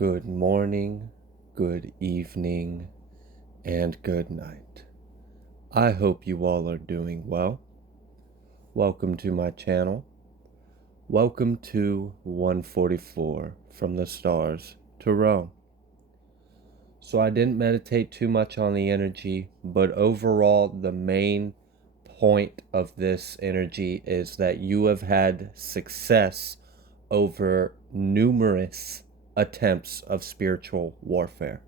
Good morning, good evening, and good night. I hope you all are doing well. Welcome to my channel. Welcome to 144 from the stars to Rome. So I didn't meditate too much on the energy, but overall the main point of this energy is that you have had success over numerous attempts of spiritual warfare.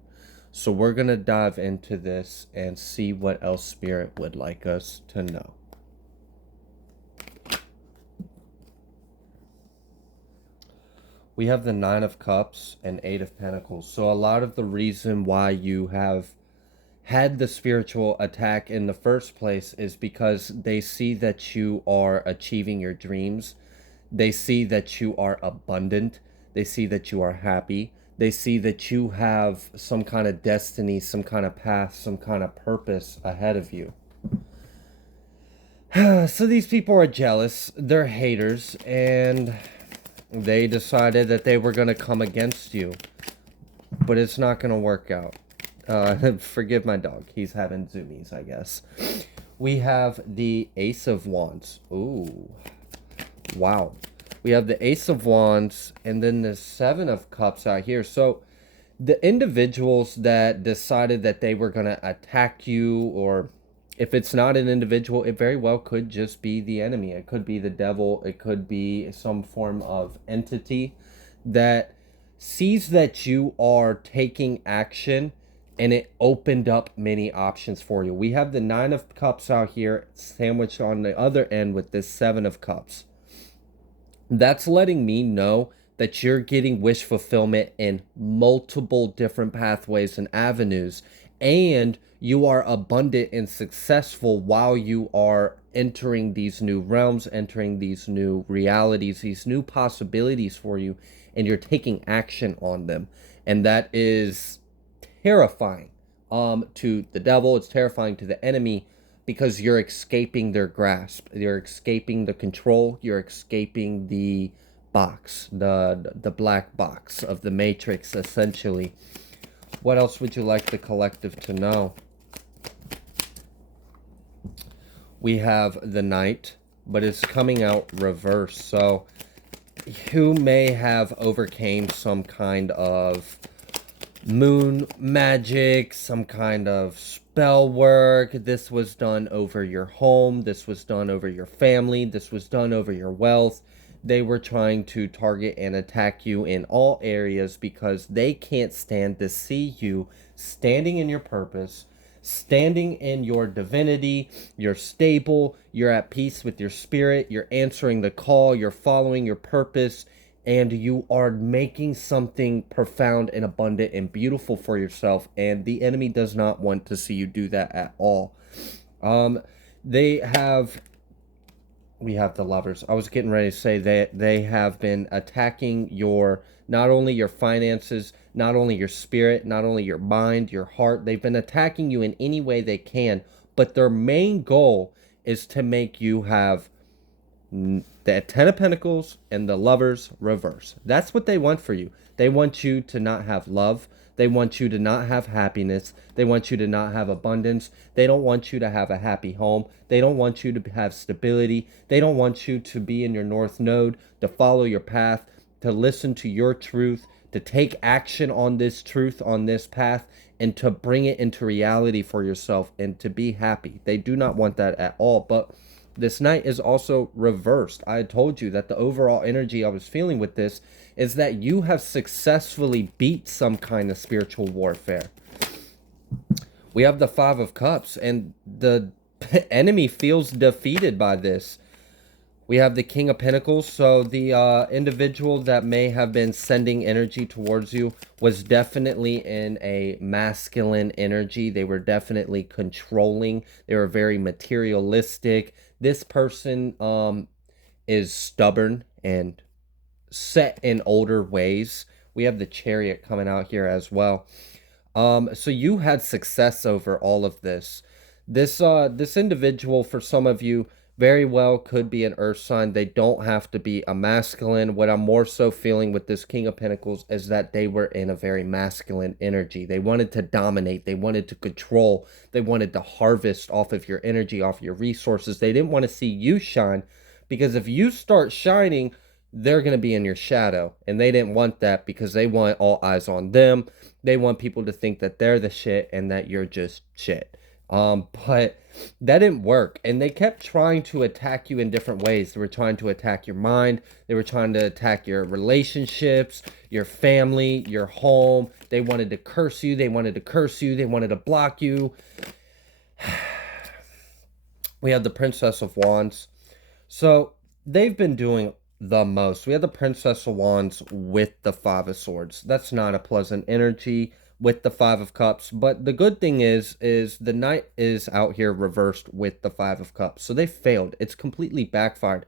So we're going to dive into this and see what else Spirit would like us to know. We have the Nine of Cups and Eight of Pentacles. So a lot of the reason why you have had the spiritual attack in the first place is because they see that you are achieving your dreams. They see that you are abundant. They see that you are happy. They see that you have some kind of destiny, some kind of path, some kind of purpose ahead of you. So these people are jealous. They're haters. And they decided that they were going to come against you. But it's not going to work out. Forgive my dog. He's having zoomies, I guess. We have the Ace of Wands. Ooh. Wow. We have the Ace of Wands and then the Seven of Cups out here. So the individuals that decided that they were going to attack you, or if it's not an individual, it very well could just be the enemy. It could be the devil. It could be some form of entity that sees that you are taking action, and it opened up many options for you. We have the Nine of Cups out here sandwiched on the other end with this Seven of Cups. That's letting me know that you're getting wish fulfillment in multiple different pathways and avenues, and you are abundant and successful while you are entering these new realms, entering these new realities, these new possibilities for you, and you're taking action on them. And that is terrifying to the devil. It's terrifying to the enemy, because you're escaping their grasp. You're escaping the control. You're escaping the box, the black box of the matrix, essentially. What else would you like the collective to know? We have the Knight, but it's coming out reverse. So you may have overcame some kind of moon magic, some kind of spell work. This was done over your home. This was done over your family. This was done over your wealth. They were trying to target and attack you in all areas because they can't stand to see you standing in your purpose, standing in your divinity. You're stable. You're at peace with your spirit. You're answering the call. You're following your purpose. And you are making something profound and abundant and beautiful for yourself. And the enemy does not want to see you do that at all. We have the Lovers. I was getting ready to say that they have been attacking not only your finances, not only your spirit, not only your mind, your heart. They've been attacking you in any way they can. But their main goal is to make you have the Ten of Pentacles and the Lovers reverse. That's what they want for you. They want you to not have love. They want you to not have happiness. They want you to not have abundance. They don't want you to have a happy home. They don't want you to have stability. They don't want you to be in your North Node, to follow your path, to listen to your truth, to take action on this truth, on this path, and to bring it into reality for yourself and to be happy. They do not want that at all. But this Knight is also reversed. I told you that the overall energy I was feeling with this is that you have successfully beat some kind of spiritual warfare. We have the Five of Cups, and the enemy feels defeated by this. We have the King of Pentacles. So the individual that may have been sending energy towards you was definitely in a masculine energy. They were definitely controlling. They were very materialistic. This person is stubborn and set in older ways. We have the Chariot coming out here as well. So you had success over all of this. This individual, for some of you, Very well could be an earth sign. They don't have to be a masculine. What I'm more so feeling with this King of Pentacles is that they were in a very masculine energy. They wanted to dominate. They wanted to control. They wanted to harvest off of your energy, off your resources. They didn't want to see you shine, because if you start shining, they're going to be in your shadow. And they didn't want that, because they want all eyes on them. They want people to think that they're the shit and that you're just shit. But that didn't work. And they kept trying to attack you in different ways. They were trying to attack your mind. They were trying to attack your relationships, your family, your home. They wanted to curse you. They wanted to curse you. They wanted to block you. We have the Princess of Wands. So they've been doing the most. We have the Princess of Wands with the Five of Swords. That's not a pleasant energy with the Five of Cups. But the good thing is the Knight is out here reversed with the Five of Cups. So they failed. It's completely backfired.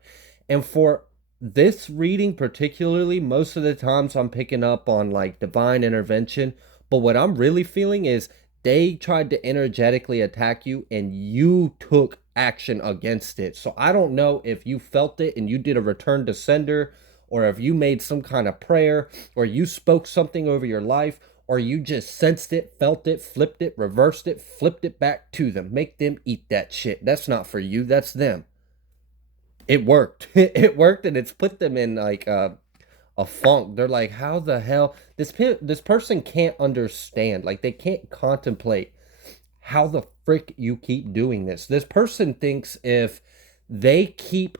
And for this reading particularly, most of the times I'm picking up on like divine intervention. But what I'm really feeling is they tried to energetically attack you and you took action against it. So I don't know if you felt it and you did a return to sender, or if you made some kind of prayer, or you spoke something over your life, or you just sensed it, felt it, flipped it, reversed it, flipped it back to them. Make them eat that shit. That's not for you. That's them. It worked. It worked, and it's put them in like a funk. They're like, how the hell this person can't understand. Like they can't contemplate how the frick you keep doing this. This person thinks if they keep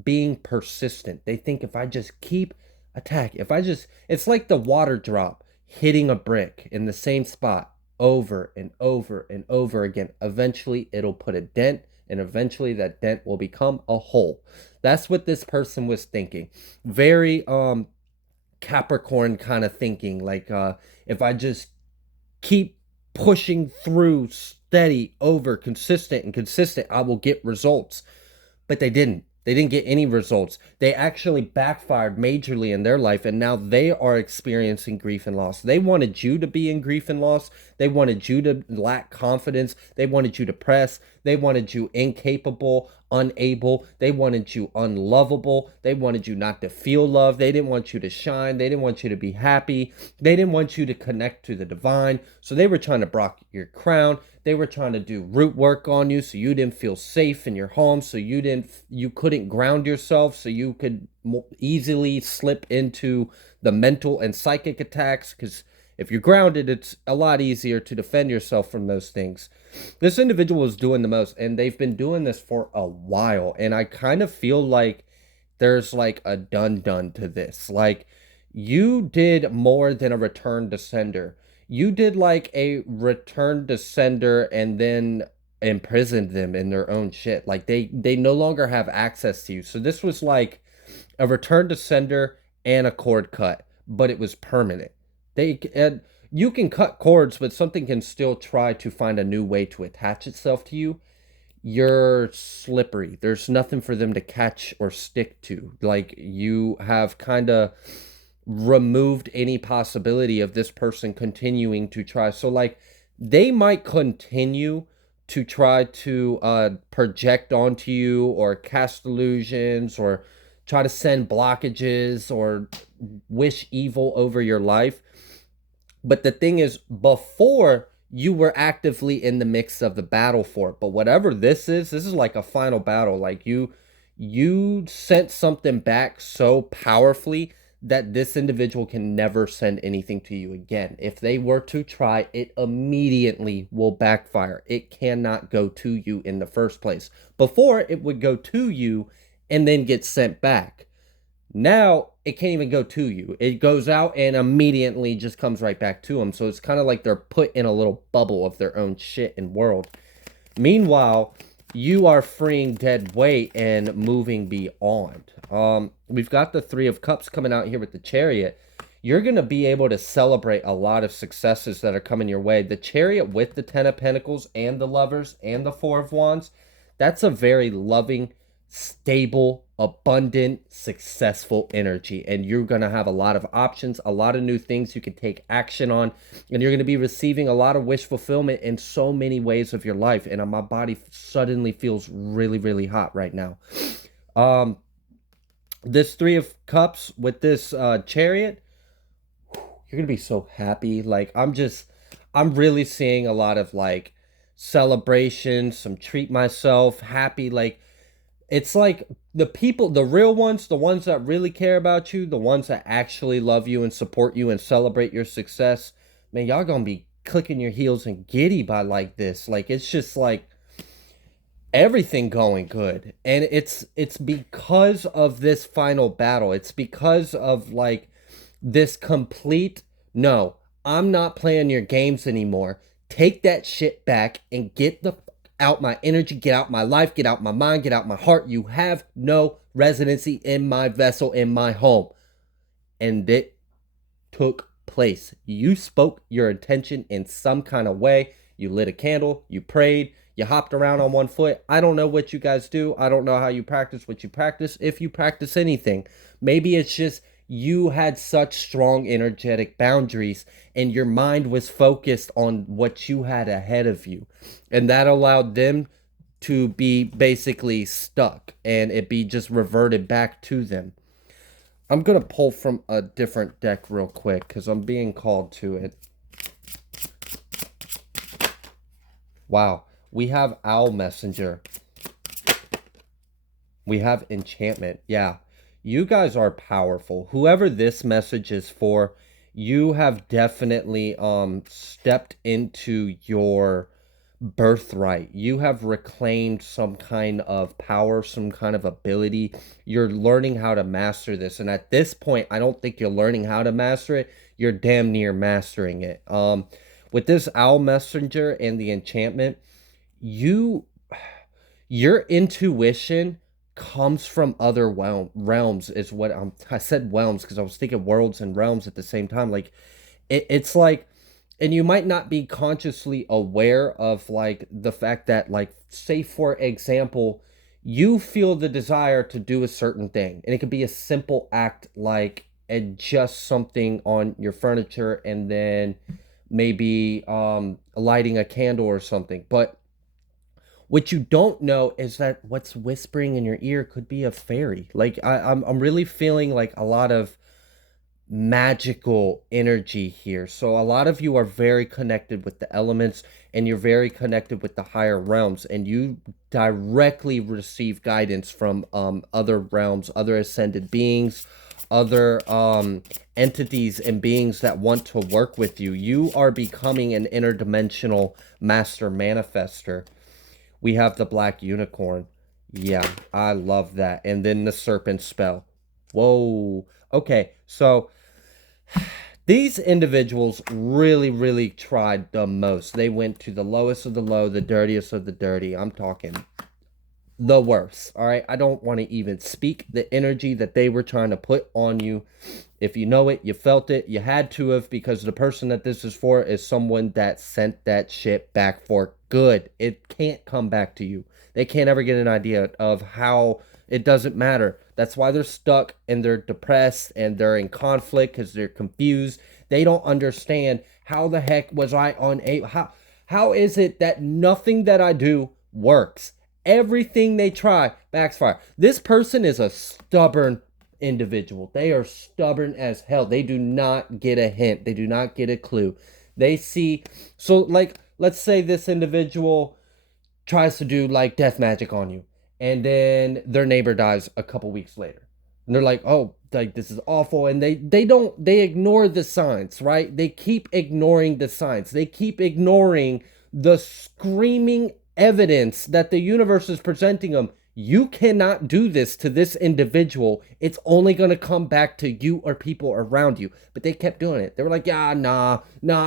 being persistent, they think if I just keep attacking, if I just, it's like the water drop hitting a brick in the same spot over and over and over again. Eventually it'll put a dent, and eventually that dent will become a hole. That's what this person was thinking. Very Capricorn kind of thinking, like if I just keep pushing through steady, over, consistent and consistent, I will get results. But they didn't. They didn't get any results. They actually backfired majorly in their life, and now they are experiencing grief and loss. They wanted you to be in grief and loss. They wanted you to lack confidence. They wanted you depressed. They wanted you incapable, unable. They wanted you unlovable. They wanted you not to feel love. They didn't want you to shine. They didn't want you to be happy. They didn't want you to connect to the divine. So they were trying to block your crown. They were trying to do root work on you so you didn't feel safe in your home, so you couldn't ground yourself, so you could easily slip into the mental and psychic attacks, because if you're grounded, it's a lot easier to defend yourself from those things. This individual is doing the most, and they've been doing this for a while, and I kind of feel like there's like a done to this. Like, you did more than a return to sender. You did like a return to sender and then imprisoned them in their own shit. Like they no longer have access to you. So this was like a return to sender and a cord cut, but it was permanent. They and you can cut cords, but something can still try to find a new way to attach itself to you. You're slippery. There's nothing for them to catch or stick to. Like, you have kind of removed any possibility of this person continuing to try. So like, they might continue to try to project onto you, or cast illusions, or try to send blockages, or wish evil over your life. But the thing is, before, you were actively in the mix of the battle for it. But whatever this is like a final battle. Like, you sent something back so powerfully that this individual can never send anything to you again. If they were to try, it immediately will backfire. It cannot go to you in the first place. Before, it would go to you and then get sent back. Now, it can't even go to you. It goes out and immediately just comes right back to them. So it's kind of like they're put in a little bubble of their own shit and world. Meanwhile, you are freeing dead weight and moving beyond. We've got the Three of Cups coming out here with the Chariot. You're going to be able to celebrate a lot of successes that are coming your way. The Chariot with the Ten of Pentacles and the Lovers and the Four of Wands, that's a very loving, stable, abundant, successful energy. And you're going to have a lot of options, a lot of new things you can take action on. And you're going to be receiving a lot of wish fulfillment in so many ways of your life. And my body suddenly feels really, really hot right now. Um, this Three of Cups with this Chariot, you're gonna be so happy. Like I'm really seeing a lot of like celebration, some treat myself, happy. Like it's like the people, the real ones, the ones that really care about you, the ones that actually love you and support you and celebrate your success. Man, y'all gonna be clicking your heels and giddy by like this. Like it's just like everything going good, and it's because of this final battle. It's because of like this complete no, I'm not playing your games anymore. Take that shit back and get the out my energy, get out my life, get out my mind, get out my heart. You have no residency in my vessel, in my home. And it took place. You spoke your intention in some kind of way. You lit a candle, you prayed, you hopped around on one foot. I don't know what you guys do. I don't know how you practice what you practice, if you practice anything. Maybe it's just you had such strong energetic boundaries and your mind was focused on what you had ahead of you. And that allowed them to be basically stuck and it be just reverted back to them. I'm going to pull from a different deck real quick because I'm being called to it. Wow. We have Owl Messenger. We have Enchantment. Yeah. You guys are powerful. Whoever this message is for, you have definitely stepped into your birthright. You have reclaimed some kind of power, some kind of ability. You're learning how to master this. And at this point, I don't think you're learning how to master it. You're damn near mastering it. With this Owl Messenger and the enchantment, your intuition comes from other realms is what I said realms because I was thinking worlds and realms at the same time. Like it's like, and you might not be consciously aware of like the fact that like say for example you feel the desire to do a certain thing and it could be a simple act like adjust something on your furniture and then maybe lighting a candle or something. But what you don't know is that what's whispering in your ear could be a fairy. Like I'm really feeling like a lot of magical energy here. So a lot of you are very connected with the elements and you're very connected with the higher realms and you directly receive guidance from other realms, other ascended beings, other entities and beings that want to work with you. You are becoming an interdimensional master manifester. We have the black unicorn. Yeah, I love that. And then the serpent spell. Whoa. Okay, so these individuals really, really tried the most. They went to the lowest of the low, the dirtiest of the dirty. I'm talking the worst. All right. I don't want to even speak the energy that they were trying to put on you. If you know it, you felt it, you had to have, because the person that this is for is someone that sent that shit back for good. It can't come back to you. They can't ever get an idea of how it doesn't matter. That's why they're stuck and they're depressed and they're in conflict because they're confused. They don't understand how the heck was I on a how is it that nothing that I do works? Everything they try backfire. This person is a stubborn individual. They are stubborn as hell. They do not get a hint. They do not get a clue. They see, so like, let's say this individual tries to do like death magic on you, and then their neighbor dies a couple weeks later. And they're like, oh, like this is awful. And they ignore the signs, right? They keep ignoring the signs. They keep ignoring the screaming evidence that the universe is presenting them. You cannot do this to this individual. It's only going to come back to you or people around you. But they kept doing it. They were like, yeah, nah,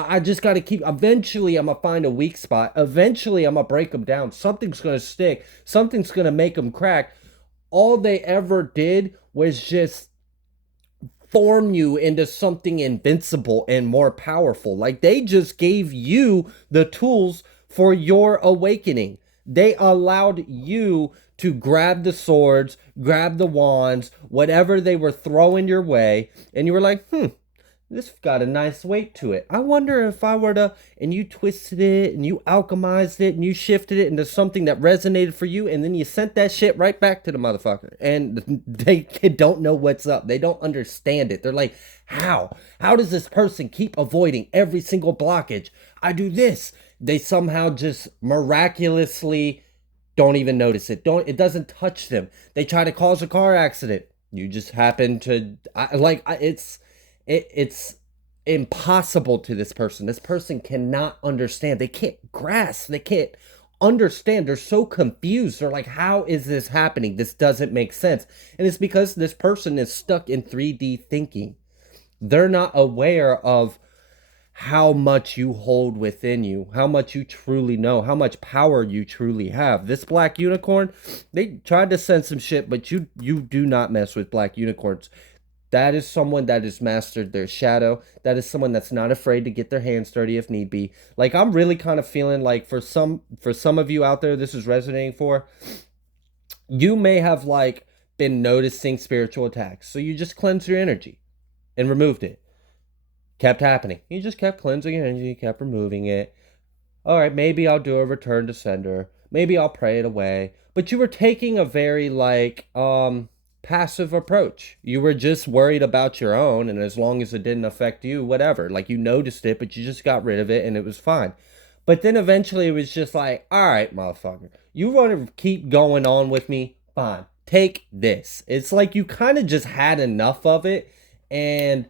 I just got to keep. Eventually, I'm going to find a weak spot. Eventually, I'm going to break them down. Something's going to stick. Something's going to make them crack. All they ever did was just form you into something invincible and more powerful. Like they just gave you the tools for your awakening. They allowed you to grab the swords, grab the wands, whatever they were throwing your way, and you were like, this got a nice weight to it. I wonder if I were to, and you twisted it and you alchemized it and you shifted it into something that resonated for you, and then you sent that shit right back to the motherfucker. And they don't know what's up. They don't understand it. They're like, how? How does this person keep avoiding every single blockage? I do this. They somehow just miraculously don't even notice it. It doesn't touch them. They try to cause a car accident. You just happen to, it's impossible to this person. This person cannot understand. They can't grasp. They can't understand. They're so confused. They're like, how is this happening? This doesn't make sense. And it's because this person is stuck in 3D thinking. They're not aware of how much you hold within you, how much you truly know, how much power you truly have. This black unicorn, they tried to send some shit, but you do not mess with black unicorns. That is someone that has mastered their shadow. That is someone that's not afraid to get their hands dirty if need be. Like, I'm really kind of feeling like for some of you out there this is resonating for, you may have like been noticing spiritual attacks. So you just cleansed your energy and removed it. Kept happening. You just kept cleansing your energy, kept removing it. All right, maybe I'll do a return to sender. Maybe I'll pray it away. But you were taking a very like passive approach. You were just worried about your own, and as long as it didn't affect you, whatever. Like, you noticed it, but you just got rid of it and it was fine. But then eventually it was just like, all right, motherfucker, you want to keep going on with me? Fine. Take this. It's like you kind of just had enough of it, and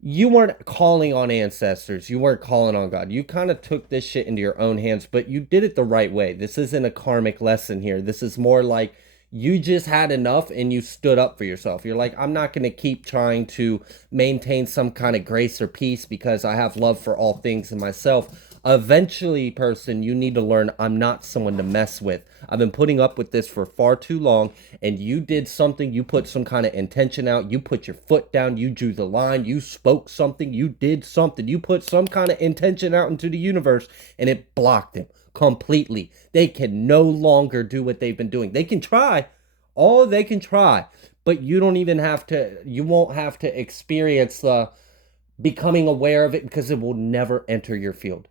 you weren't calling on ancestors. You weren't calling on God. You kind of took this shit into your own hands, but you did it the right way. This isn't a karmic lesson here. This is more like you just had enough and you stood up for yourself. You're like, I'm not going to keep trying to maintain some kind of grace or peace because I have love for all things in myself. Eventually, person, you need to learn I'm not someone to mess with. I've been putting up with this for far too long, and you did something. You put some kind of intention out. You put your foot down. You drew the line. You spoke something. You did something. You put some kind of intention out into the universe, and it blocked them completely. They can no longer do what they've been doing. They can try. Oh, they can try. But you don't even have to, you won't have to experience becoming aware of it because it will never enter your field.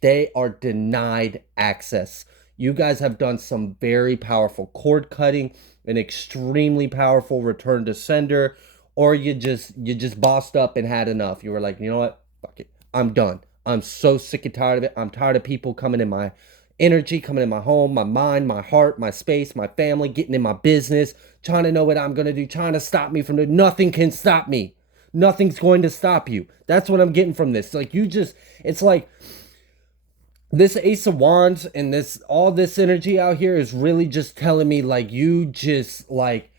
They are denied access. You guys have done some very powerful cord cutting, an extremely powerful return to sender, or you just bossed up and had enough. You were like, you know what? Fuck it. I'm done. I'm so sick and tired of it. I'm tired of people coming in my energy, coming in my home, my mind, my heart, my space, my family, getting in my business, trying to know what I'm going to do, trying to stop me from doing. Nothing can stop me. Nothing's going to stop you. That's what I'm getting from this. Like, it's like this Ace of Wands and all this energy out here is really just telling me, like, you just, like,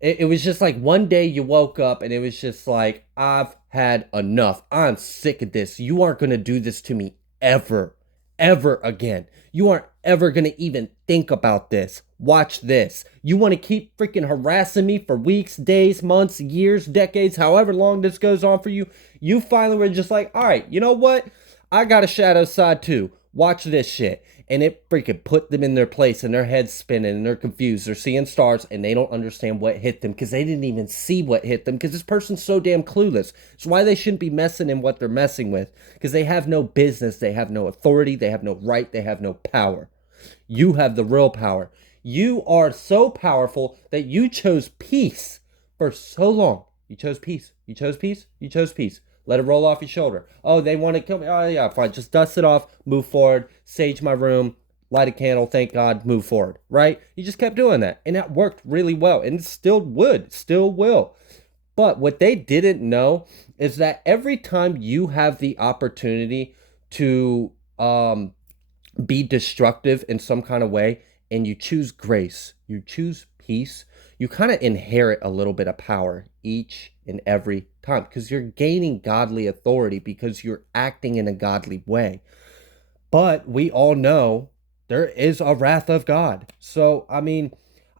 it was just like one day you woke up and it was just like, I've had enough. I'm sick of this. You aren't going to do this to me ever again. You aren't ever going to even think about this. Watch this. You want to keep freaking harassing me for weeks, days, months, years, decades, however long this goes on for you. You finally were just like, all right, you know what? I got a shadow side too. Watch this shit. And it freaking put them in their place and their heads spinning and they're confused. They're seeing stars and they don't understand what hit them because they didn't even see what hit them because this person's so damn clueless. It's why they shouldn't be messing in what they're messing with because they have no business. They have no authority. They have no right. They have no power. You have the real power. You are so powerful that you chose peace for so long. You chose peace. You chose peace. You chose peace. Let it roll off your shoulder. Oh, they want to kill me. Oh, yeah, fine. Just dust it off, move forward, sage my room, light a candle, thank God, move forward, right? You just kept doing that. And that worked really well. And it still would, still will. But what they didn't know is that every time you have the opportunity to be destructive in some kind of way, and you choose grace, you choose peace, you kind of inherit a little bit of power each and every time because you're gaining godly authority because you're acting in a godly way. But we all know there is a wrath of God. So, I mean,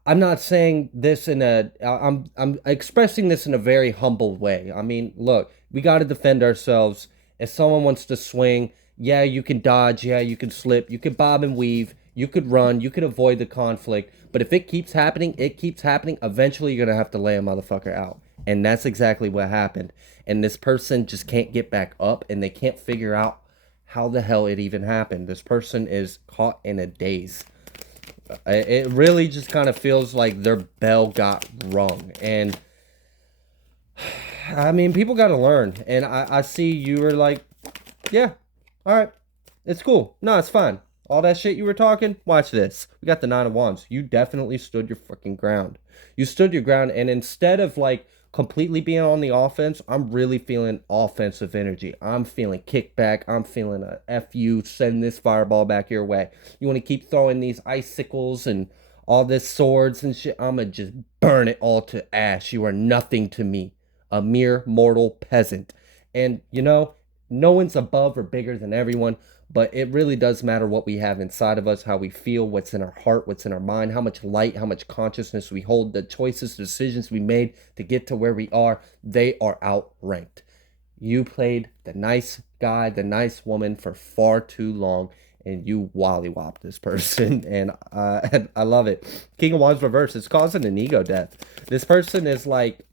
I'm not saying this I'm expressing this in a very humble way. I mean, look, we got to defend ourselves. If someone wants to swing, yeah, you can dodge, yeah, you can slip, you can bob and weave, You could run, you could avoid the conflict, but if it keeps happening, eventually you're going to have to lay a motherfucker out. And that's exactly what happened. And this person just can't get back up, and they can't figure out how the hell it even happened. This person is caught in a daze. It really just kind of feels like their bell got rung. And I mean, people got to learn. And I see you were like, yeah, all right, it's cool. No, it's fine. All that shit you were talking, watch this. We got the Nine of Wands. You definitely stood your fucking ground. You stood your ground, and instead of like completely being on the offense, I'm really feeling offensive energy. I'm feeling kickback. I'm feeling a F you, send this fireball back your way. You want to keep throwing these icicles and all this swords and shit. I'm going to just burn it all to ash. You are nothing to me, a mere mortal peasant. And, you know, no one's above or bigger than everyone, but it really does matter what we have inside of us, how we feel, what's in our heart, what's in our mind, how much light, how much consciousness we hold, the choices, the decisions we made to get to where we are. They are outranked. You played the nice guy, the nice woman for far too long, and you wallywop this person. And I love it. King of Wands reverse. It's causing an ego death. This person is like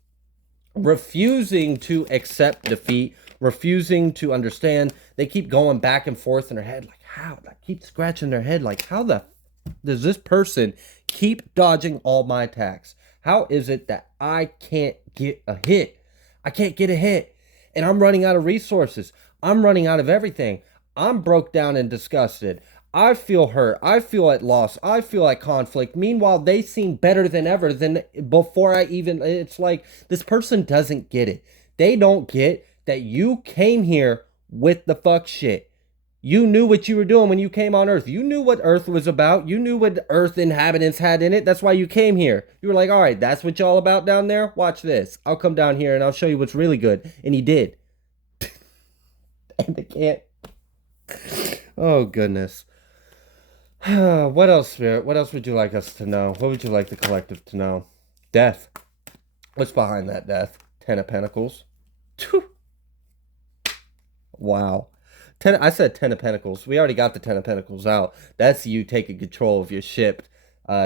refusing to accept defeat, refusing to understand. They keep going back and forth in their head, like how? Like keep scratching their head, like how the does this person keep dodging all my attacks? How is it that I can't get a hit? I can't get a hit, and I'm running out of resources. I'm running out of everything. I'm broke down and disgusted. I feel hurt. I feel at loss. I feel at conflict. Meanwhile, they seem better than ever than before I even. It's like this person doesn't get it. They don't get that you came here with the fuck shit. You knew what you were doing when you came on Earth. You knew what Earth was about. You knew what Earth inhabitants had in it. That's why you came here. You were like, all right, that's what y'all about down there? Watch this. I'll come down here and I'll show you what's really good. And he did. And they can't. Oh, goodness. What else, Spirit? What else would you like us to know? What would you like the collective to know? Death. What's behind that death? Ten of Pentacles. Wow. I said Ten of Pentacles. We already got the Ten of Pentacles out. That's you taking control of your ship,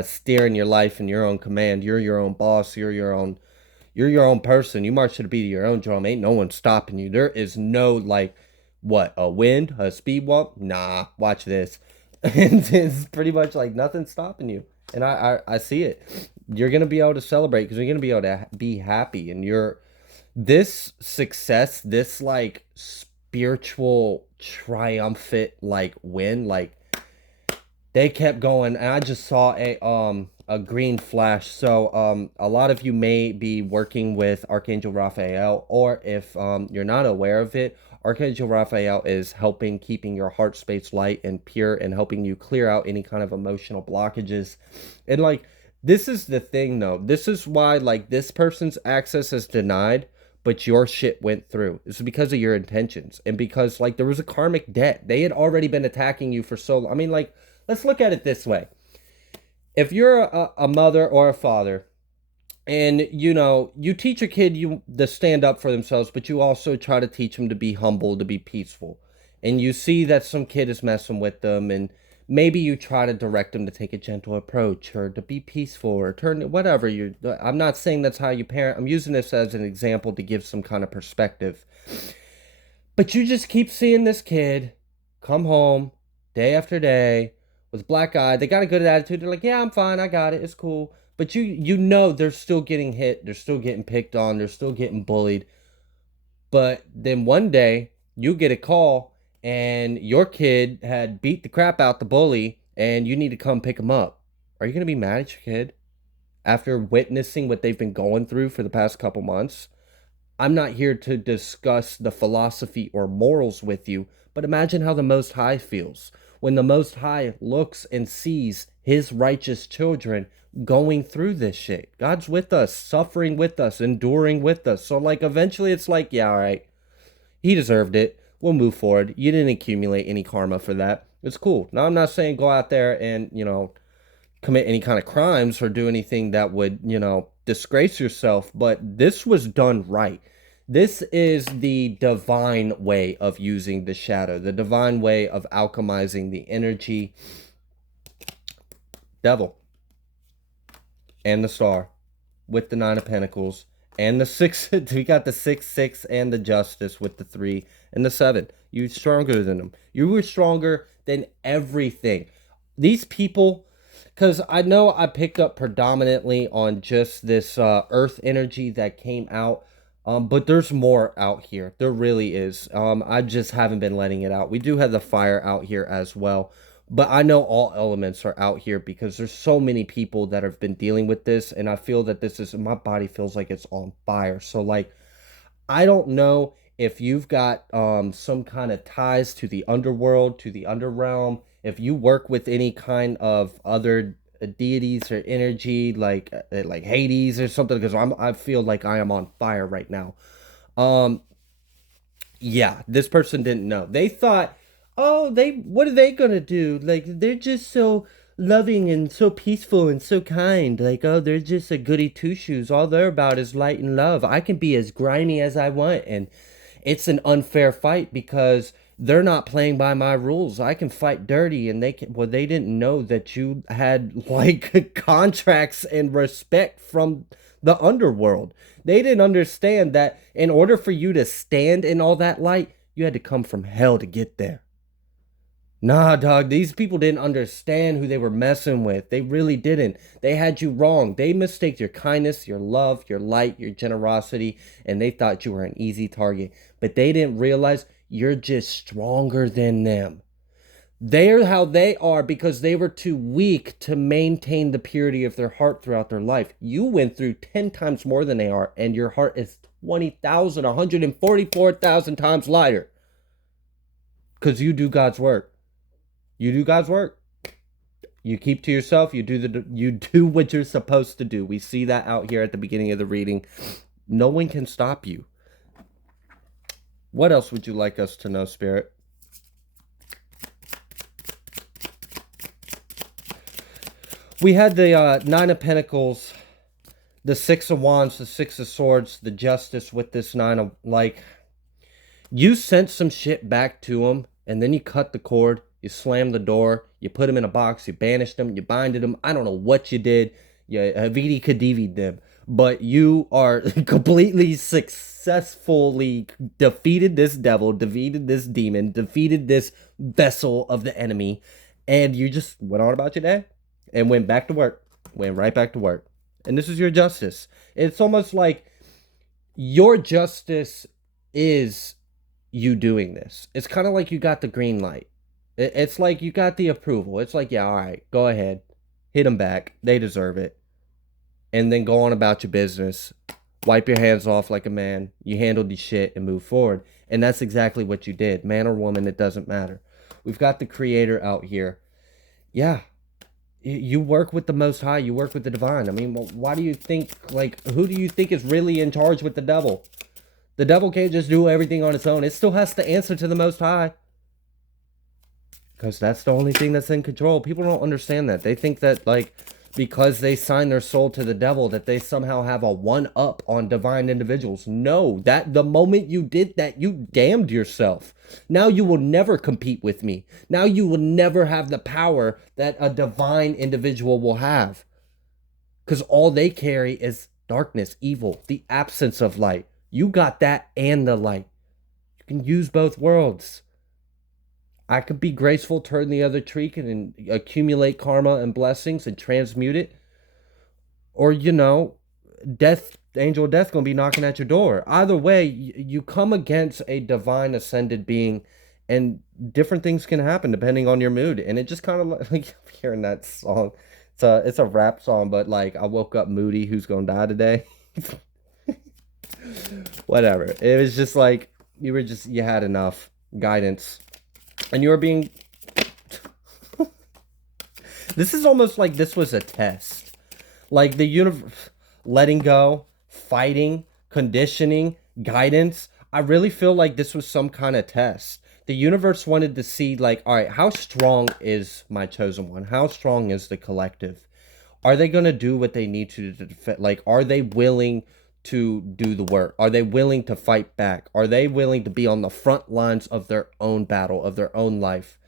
steering your life in your own command. You're your own boss. You're your own person. You march to the beat of your own drum. Ain't no one stopping you. There is no like what, a wind, a speed bump? Nah, watch this. It's pretty much like nothing stopping you. And I see it. You're gonna be able to celebrate because you're gonna be able to be happy. And this success, this like spiritual triumphant like win, like they kept going. And I just saw a green flash. So a lot of you may be working with Archangel Raphael, or if you're not aware of it, Archangel Raphael is helping keeping your heart space light and pure and helping you clear out any kind of emotional blockages. And like this is the thing though. This is why like this person's access is denied, but your shit went through. It's because of your intentions and because like there was a karmic debt. They had already been attacking you for so long. I mean, like, let's look at it this way. If you're a mother or a father and you know you teach a kid to stand up for themselves, but you also try to teach them to be humble, to be peaceful, and you see that some kid is messing with them, and maybe you try to direct them to take a gentle approach or to be peaceful or turn whatever you. I'm not saying that's how you parent. I'm using this as an example to give some kind of perspective. But you just keep seeing this kid come home day after day with black eye. They got a good attitude. They're like, yeah, I'm fine. I got it. It's cool. But you know they're still getting hit. They're still getting picked on. They're still getting bullied. But then one day you get a call and your kid had beat the crap out the bully and you need to come pick him up. Are you going to be mad at your kid after witnessing what they've been going through for the past couple months? I'm not here to discuss the philosophy or morals with you, but imagine how the Most High feels when the Most High looks and sees his righteous children going through this shit. God's with us, suffering with us, enduring with us. So like eventually it's like, yeah, all right, he deserved it. We'll move forward. You didn't accumulate any karma for that. It's cool. Now I'm not saying go out there and, you know, commit any kind of crimes or do anything that would, you know, disgrace yourself, but this was done right. This is the divine way of using the shadow, the divine way of alchemizing the energy. Devil and the star with the Nine of Pentacles and the six. We got the 6 and the Justice with the 3 and the 7. You're stronger than them. You were stronger than everything. These people, because I know I picked up predominantly on just this earth energy that came out. But there's more out here. There really is. I just haven't been letting it out. We do have the fire out here as well. But I know all elements are out here because there's so many people that have been dealing with this. And I feel that this is, my body feels like it's on fire. So like, I don't know if you've got some kind of ties to the underworld, to the underrealm, if you work with any kind of other deities or energy like Hades or something, because I feel like I am on fire right now. Um yeah, this person didn't know. They thought, oh, they what are they gonna do? Like they're just so loving and so peaceful and so kind. Like, oh, they're just a goody two shoes. All they're about is light and love. I can be as grimy as I want, and it's an unfair fight because they're not playing by my rules. I can fight dirty, and they can. Well, they didn't know that you had like contracts and respect from the underworld. They didn't understand that in order for you to stand in all that light, you had to come from hell to get there. Nah, dog, these people didn't understand who they were messing with. They really didn't. They had you wrong. They mistaked your kindness, your love, your light, your generosity, and they thought you were an easy target. But they didn't realize you're just stronger than them. They're how they are because they were too weak to maintain the purity of their heart throughout their life. You went through 10 times more than they are, and your heart is 20,000, 144,000 times lighter because you do God's work. You do God's work. You keep to yourself. You do what you're supposed to do. We see that out here at the beginning of the reading. No one can stop you. What else would you like us to know, Spirit? We had the Nine of Pentacles, the Six of Wands, the Six of Swords, the Justice with this Nine of, like, you sent some shit back to them, and then you cut the cord, you slammed the door, you put them in a box, you banished them, you binded them. I don't know what you did. You Havidi Kadivi them. But you are completely successfully defeated this devil, defeated this demon, defeated this vessel of the enemy, and you just went on about your day and went back to work. Went right back to work. And this is your justice. It's almost like your justice is you doing this. It's kind of like you got the green light. It's like you got the approval. It's like, yeah, all right, go ahead. Hit them back. They deserve it. And then go on about your business. Wipe your hands off like a man. You handled your shit and move forward. And that's exactly what you did. Man or woman, it doesn't matter. We've got the Creator out here. Yeah. You work with the Most High. You work with the Divine. I mean, why do you think, like, who do you think is really in charge with the devil? The devil can't just do everything on its own. It still has to answer to the Most High. Because that's the only thing that's in control. People don't understand that. They think that, like, because they sign their soul to the devil, that they somehow have a one-up on divine individuals. No, that the moment you did that, you damned yourself. Now you will never compete with me. Now you will never have the power that a divine individual will have. Because all they carry is darkness, evil, the absence of light. You got that and the light. You can use both worlds. I could be graceful, turn the other cheek, and accumulate karma and blessings and transmute it. Or, you know, death, angel of death gonna be knocking at your door. Either way, you come against a divine ascended being, and different things can happen depending on your mood. And it just kind of like hearing that song. It's a rap song, but like I woke up moody. Who's gonna die today? Whatever. It was just like you had enough guidance. And you were being... This is almost like this was a test. Like the universe, letting go, fighting, conditioning, guidance. I really feel like this was some kind of test. The universe wanted to see, like, all right, how strong is my chosen one? How strong is the collective? Are they going to do what they need to defend? Like, are they willing to do the work? Are they willing to fight back? Are they willing to be on the front lines of their own battle, of their own life?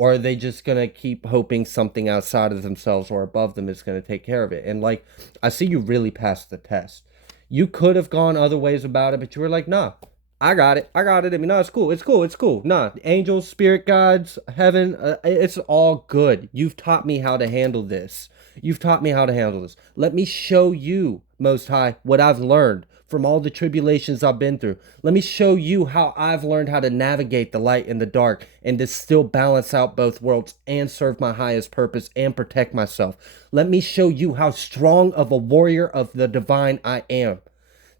Or are they just going to keep hoping something outside of themselves or above them is going to take care of it? And like, I see you really passed the test. You could have gone other ways about it, but you were like, nah, I got it. I got it. I mean, no, it's cool. It's cool. It's cool. Nah, angels, spirit guides, heaven, it's all good. You've taught me how to handle this. You've taught me how to handle this. Let me show you, Most High, what I've learned from all the tribulations I've been through. Let me show you how I've learned how to navigate the light and the dark and to still balance out both worlds and serve my highest purpose and protect myself. Let me show you how strong of a warrior of the divine I am.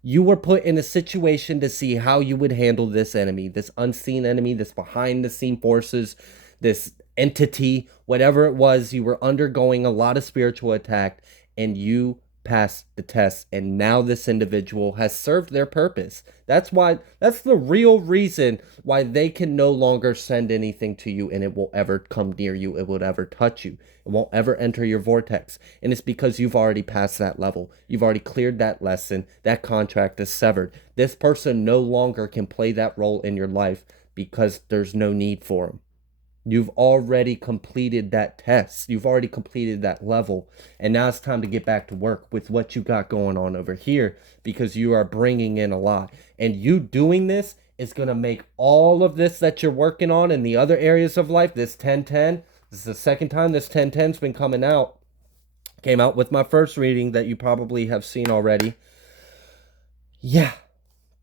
You were put in a situation to see how you would handle this enemy, this unseen enemy, this behind the scene forces, this entity, whatever it was. You were undergoing a lot of spiritual attack and you passed the test. And now this individual has served their purpose. That's the real reason why they can no longer send anything to you and it will ever come near you. It will ever touch you. It won't ever enter your vortex. And it's because you've already passed that level. You've already cleared that lesson. That contract is severed. This person no longer can play that role in your life because there's no need for them. You've already completed that test. You've already completed that level. And now it's time to get back to work with what you got going on over here because you are bringing in a lot. And you doing this is going to make all of this that you're working on in the other areas of life, this 1010, this is the second time this 1010's been coming out. Came out with my first reading that you probably have seen already. Yeah,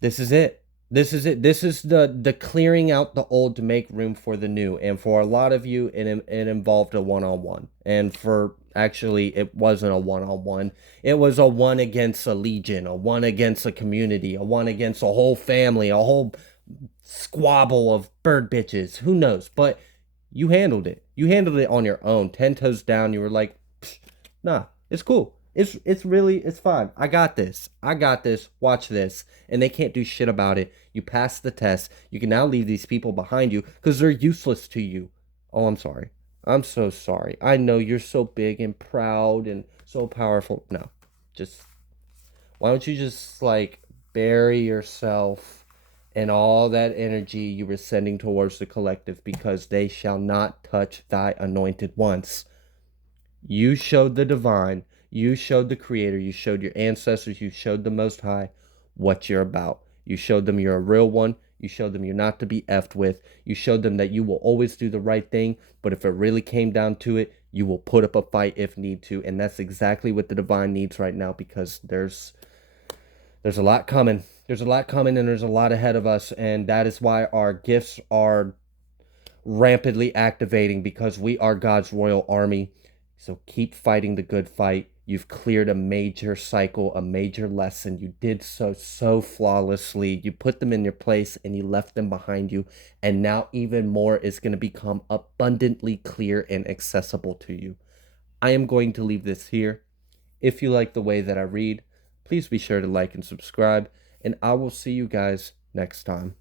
this is it. This is it. This is the clearing out the old to make room for the new. And for a lot of you, it involved a one-on-one. And for actually, it wasn't a one-on-one. It was a one against a legion, a one against a community, a one against a whole family, a whole squabble of bird bitches. Who knows? But you handled it. You handled it on your own. 10 toes down. You were like, nah, it's cool. It's fine. I got this. I got this. Watch this. And they can't do shit about it. You passed the test. You can now leave these people behind you because they're useless to you. Oh, I'm sorry. I'm so sorry. I know you're so big and proud and so powerful. No. Just why don't you just like bury yourself in all that energy you were sending towards the collective because they shall not touch thy anointed ones. You showed the divine, you showed the creator, you showed your ancestors, you showed the Most High what you're about. You showed them you're a real one. You showed them you're not to be effed with. You showed them that you will always do the right thing, but if it really came down to it, you will put up a fight if need to. And that's exactly what the divine needs right now because there's a lot coming. There's a lot coming and there's a lot ahead of us. And that is why our gifts are rapidly activating because we are God's royal army. So keep fighting the good fight. You've cleared a major cycle, a major lesson. You did so flawlessly. You put them in your place and you left them behind you. And now even more is going to become abundantly clear and accessible to you. I am going to leave this here. If you like the way that I read, please be sure to like and subscribe. And I will see you guys next time.